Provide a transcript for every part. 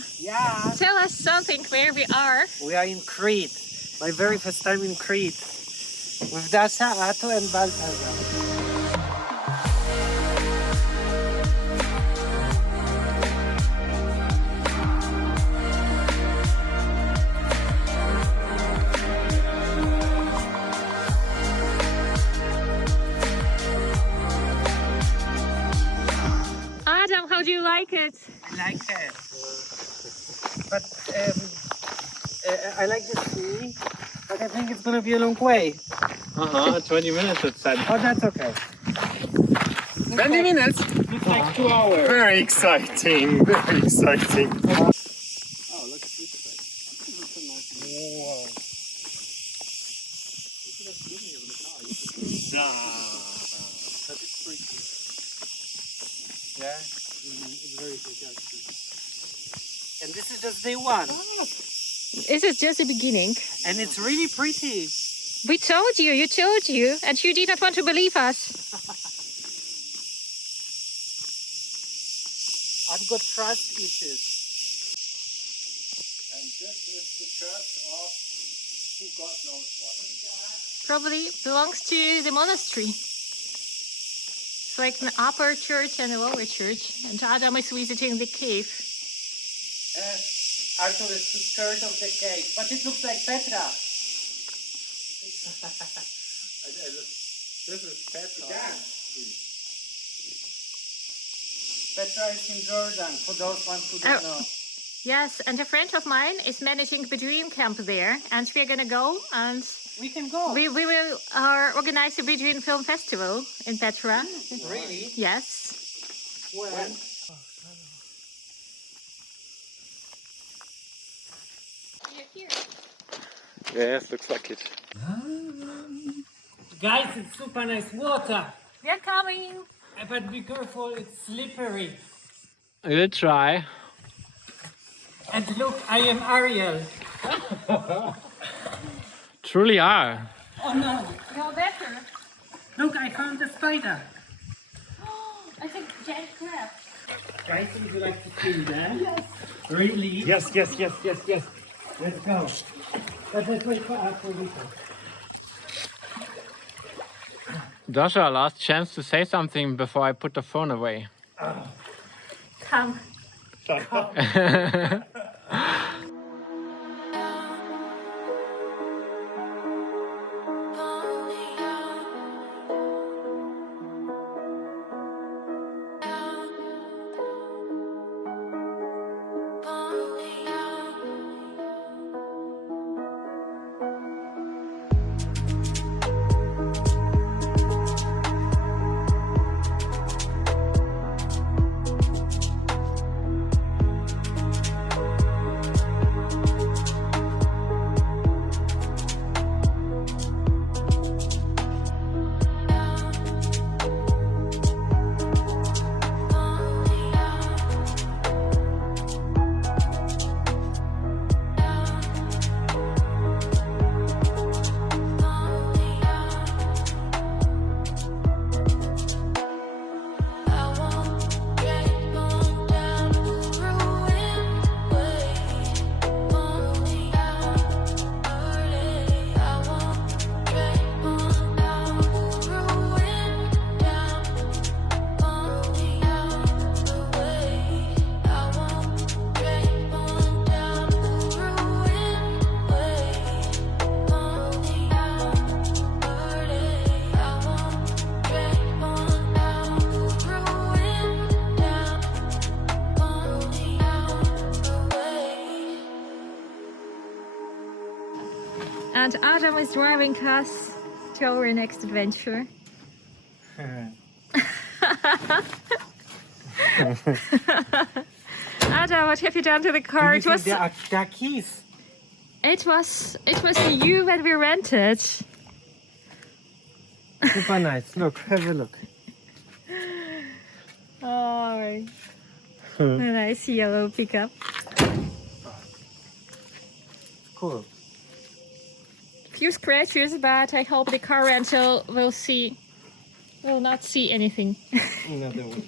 Adam, Yeah. tell us something where we are. We are in Crete. My very first time in Crete. With Dasha, Ato and Balthazar. Adam, how do you like it? I like it. But I like the sea, but I think it's gonna be a long way. 20 minutes it said. Oh, that's okay. 20 minutes? Looks like 2 hours. Very exciting, very exciting. Oh, look at this place. Wow. That is freaky. Yeah? It's very freaky actually. And this is just day one. This is just the beginning. And it's really pretty. We told you, and you did not want to believe us. I've got trust issues. And this is the church of who God knows what. Probably belongs to the monastery. It's like an upper church and a lower church. And Adam is visiting the cave. Actually, it's the skirt of the cave, but it looks like Petra. This is Petra. Yeah. Petra is in Jordan, for those ones who don't know. Yes, and a friend of mine is managing the dream camp there, and we're gonna go, and We can go. we will organize a Bedouin Film Festival in Petra. Really? Yes. When? Yes, looks like it. Guys, it's super nice water, We're coming. but be careful, it's slippery. We'll try. And look, I am Ariel. Truly are. Oh no! Go better. Look, I found a spider. I think giant crab. Guys, would you like to see that? Yes. Really? Yes. Let's go. But let's wait for our Rico. Joshua, last chance to say something before I put the phone away. Come. And Adam is driving us to our next adventure. Adam, what have you done to the car? Did you see the keys? It was new when we rented. Super nice. Look, have a look. Oh, a nice yellow pickup. Cool. Few scratches, but I hope the car rental will not see anything. Another one.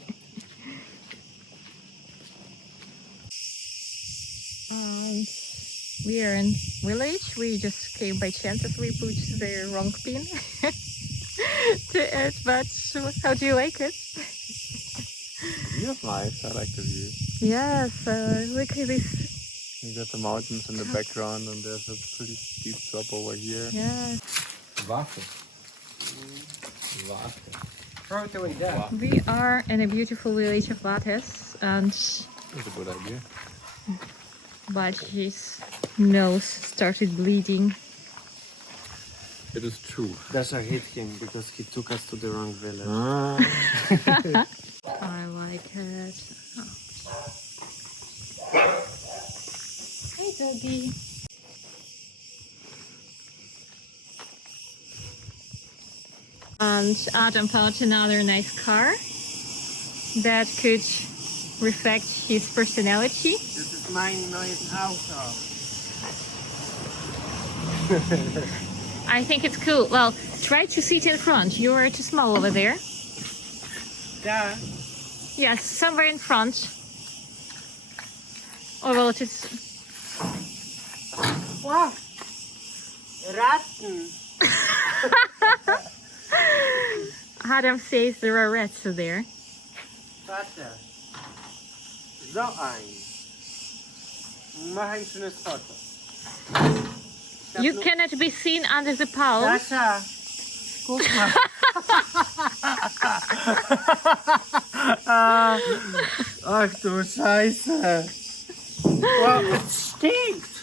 And we are in village. We just came by chance as we pushed the wrong pin to it. But how do you like it? view is nice. I like the view. Yes, look at this. You got the mountains in the background, and there's a pretty steep drop over here. Yeah. Water. Water. Throw it away there. We are in a beautiful village of Vates, and That's a good idea. Baji's nose started bleeding. It is true. Dasha hit him because he took us to the wrong village. I like it. Oh. Hey, doggy. And Adam found another nice car that could reflect his personality. This is my nice auto. I think it's cool. Well, try to sit in front. You're too small over there. Yeah. Yes, somewhere in front. Oh, well, it is. Wow. Ratten. Adam says there are rats there. Vater. So ein. Mach ein schönes Foto. You cannot be seen under the pole. Dasha. Guck mal. Ach du Scheiße. Wow, es stinkt.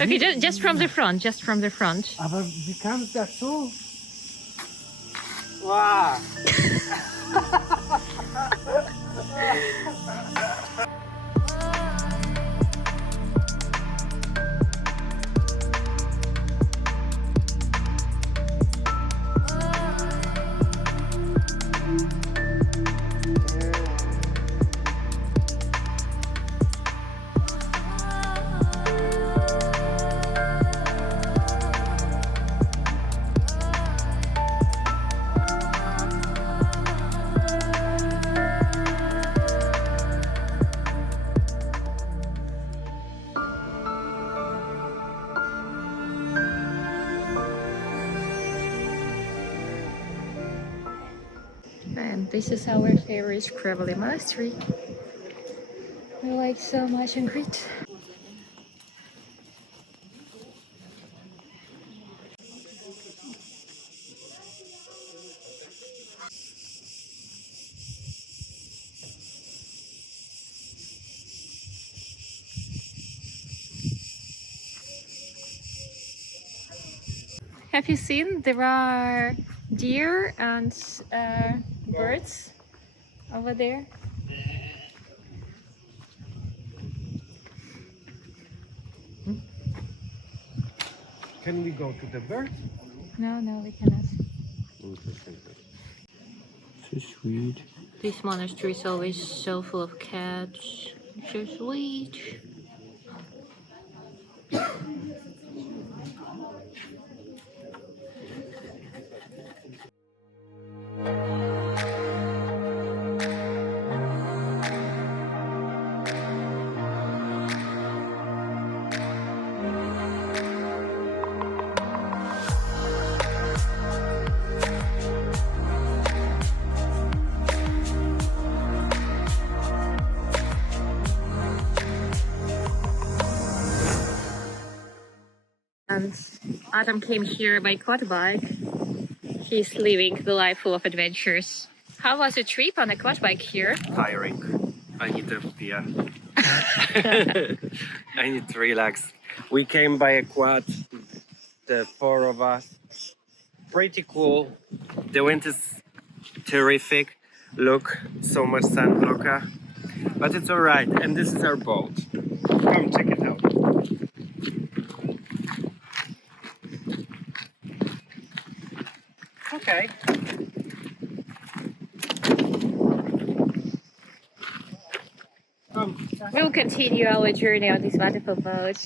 Okay, just from the front, just from the front. Aber wie kam es dazu? Wow. And this is our favorite gravelly monastery. I like so much in Crete. Have you seen there are deer and birds over there? Can we go to the bird? No, we cannot. So sweet. This monastery is always so full of cats. So sweet. And Adam came here by quad bike. He's living the life full of adventures. How was the trip on a quad bike here? Tiring. I need a beer. I need to relax. We came by a quad, the four of us. Pretty cool. The wind is terrific. Look, so much sun blocker. But it's alright. And this is our boat. Come check it out. Okay. We'll continue our journey on this wonderful boat.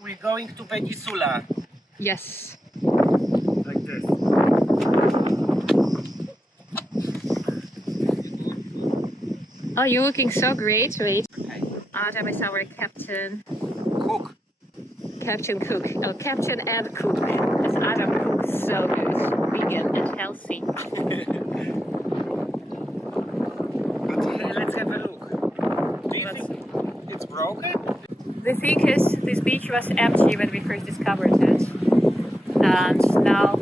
We're going to Peninsula. Yes. Like this. Oh, you're looking so great. Wait. Okay. Adam is our captain. Cook. Captain Cook. Oh, Captain and Cook. Because Adam cooks so good. Vegan and healthy. But let's have a look. Do you think it's broken? The thing is, this beach was empty when we first discovered it. And now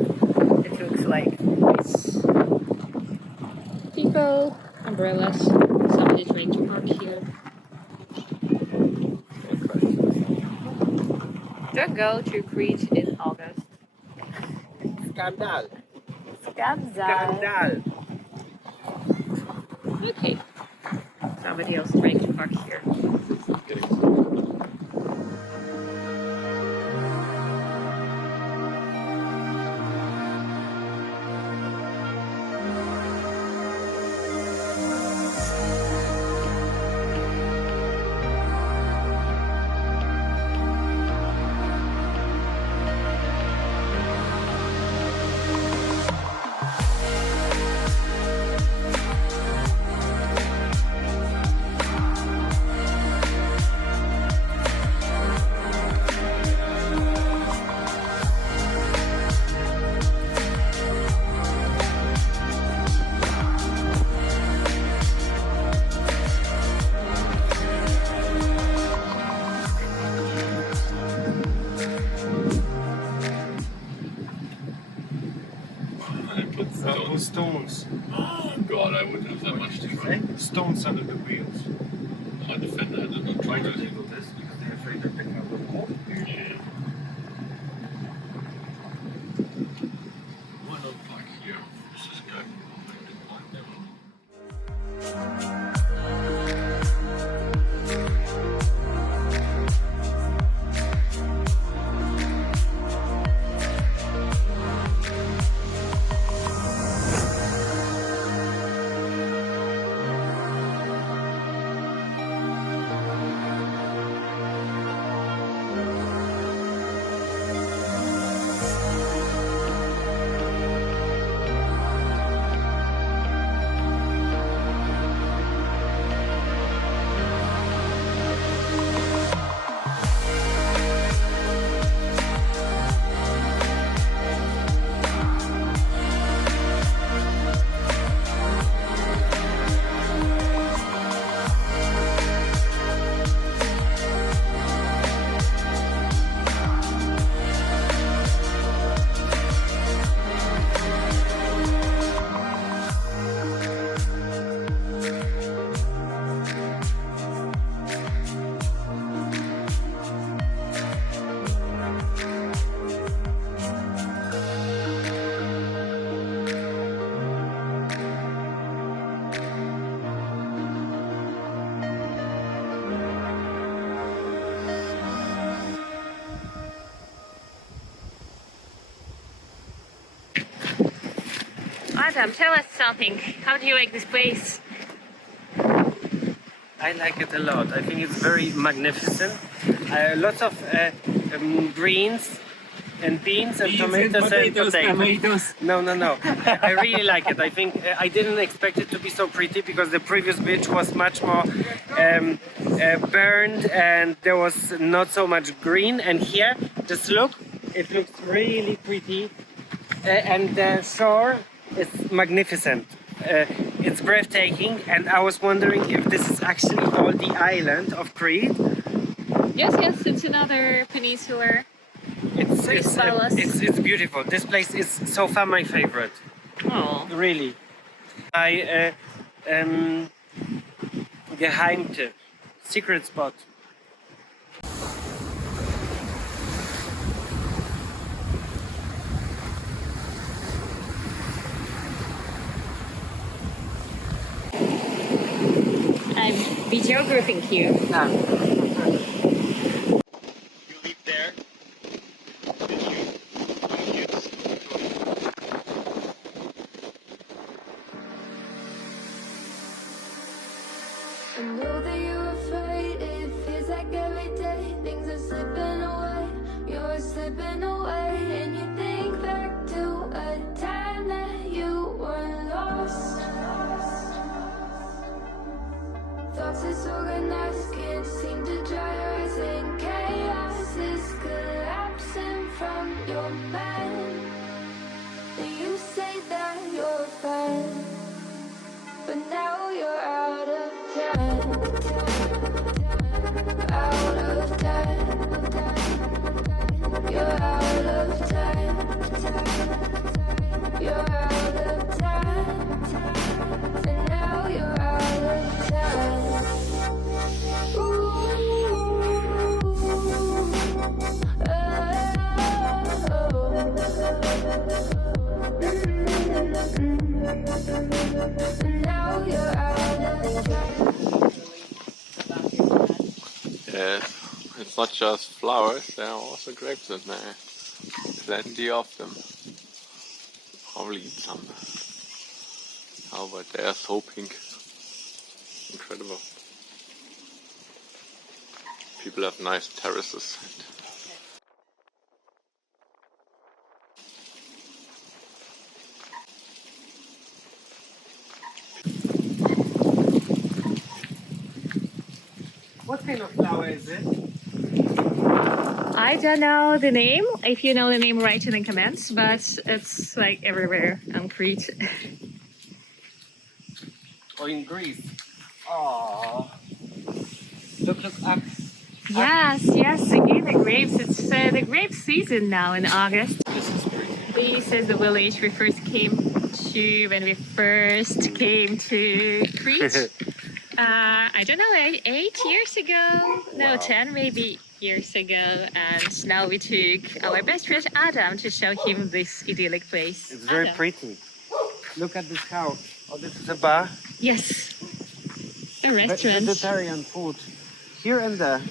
it looks like this. People, umbrellas, somebody trying to park here. Don't go to Crete in August. Scandal. Scandal. Okay. Somebody else trying to park here. Stones. Oh God, I wouldn't have that much to say. Stones under the wheels. I defend that. I'm not trying to do this because they're afraid they're picking up the wall. Yeah. Why not park here? This is good. Adam, tell us something. How do you like this place? I like it a lot. I think it's very magnificent. Lots of greens and beans and tomatoes and potatoes. No. I really like it. I think I didn't expect it to be so pretty because the previous beach was much more burned and there was not so much green. And here, just look, it looks really pretty. And the shore is magnificent. It's breathtaking, and I was wondering if this is actually all the island of Crete. Yes, it's another peninsula. It's beautiful. This place is so far my favorite. Oh, Really. Geheimtipp. Secret spot. I'm videographing here. You leave there. I know that you're afraid. It feels like every day things are slipping away. You're slipping away, and you think back to a time that you were lost. Thoughts disorganized, can't see it's not just flowers, there are also grapes in there. Plenty of them. Probably eat some. Oh, but they are so pink. Incredible. People have nice terraces. What kind of flower is it? I don't know the name. If you know the name, write in the comments. But it's like everywhere on Crete. Or in Greece? Oh, look up. Yes, again the grapes. It's the grape season now in August. This is pretty. This is the village we first came to when we first came to Crete. I don't know, 8 years ago? No, Wow. 10 maybe years ago. And now we took our best friend Adam to show him this idyllic place. It's very Adam. pretty. Look at this house. Oh, this is a bar. Yes, a restaurant. Vegetarian food. Here and there.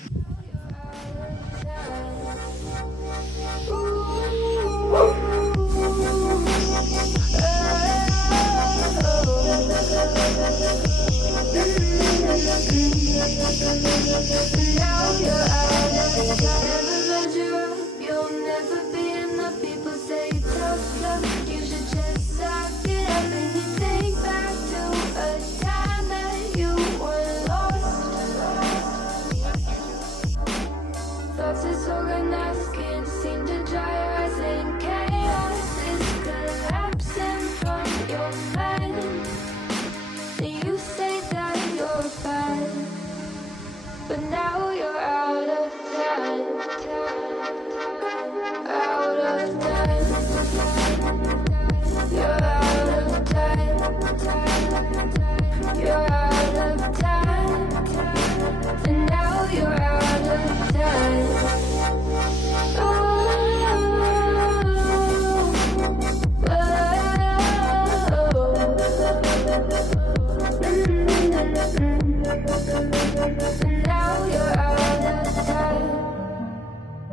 Now you're out of time. Never measure up, you'll never be enough. People say tough love, you should just suck it up. And you think back to a time that you were lost. Thoughts disorganized, can't seem to dry your eyes. And chaos is collapsing from your mind. You say that you're fine, but now you're out of time. Out of time. You're out of time. You're out of time. And now you're out of time. Oh, oh, oh.